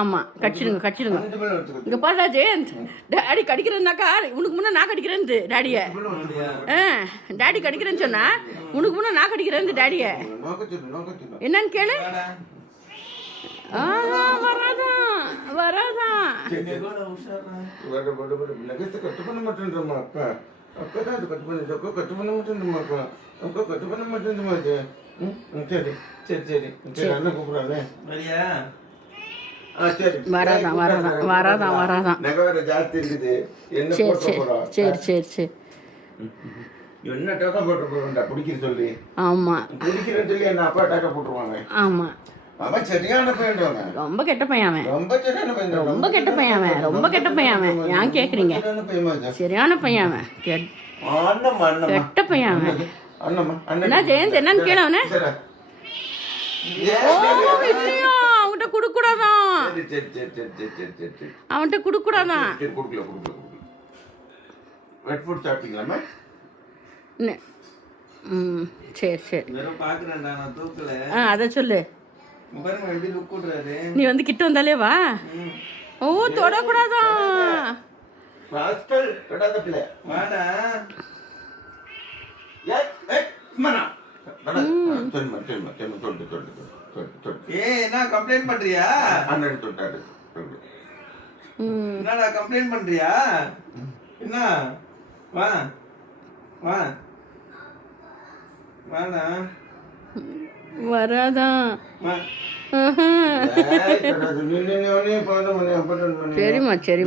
ஆமாம், கடிச்சிடுங்க. இங்கே பாருடா ஜெயந்த், டாடி கடிக்கிறேன்னாக்கா உனக்கு முன்னே நான் கடிக்கிறேன் டாடியை. டாடி கடிக்கிறேன்னு சொன்னா உனக்கு முன்னே நான் கடிக்கிறேன் டாடியை. என்னன்னு கேளு. வராதான் கட்டு பண்ண மாட்டேன்றமா அக்கா. அக்கா தான் அது கட்டு பண்ணி கட்டு பண்ண மாட்டேன்றமா அக்கா. அக்கா கட்டு பண்ண மாட்டேன்றமா அது. சரி சரி சரி சரி அண்ணன் கூப்பிடுறாங்க. சரி வராதான் நகை வேற ஜாஸ்தி இருக்குது. என்ன சரி என்ன டேக்கா போட்டு போறா பிடிக்கிற சொல்லி. ஆமா பிடிக்கிறேன்னு சொல்லி என்ன அப்பா டேக்கா போட்டுருவாங்க. ஆமா அவன் சரியான பையன். ரொம்ப கெட்ட பையன். ரொம்ப சரியான பையன். ரொம்ப கெட்ட பையன். ஏன் கேக்குறீங்க? சரியான பையன். கெட்ட பையன். என்ன ஜெயந்த் என்னன்னு கேள அவனை. அவன்கிட்ட குடுக்க கூடாதான். அவன்கிட்ட குடுக்க கூடாதான். சரி அத சொல்லு. நீ வந்து கிட்ட வந்தாலே வா. ஓ தொடக்கூடாதான். கம்ப்ளைண்ட் பண்றியா? என்னடா கம்ப்ளைண்ட் பண்றியா? என்ன வா வா வாடா. வராதான். சரிம்மா சரி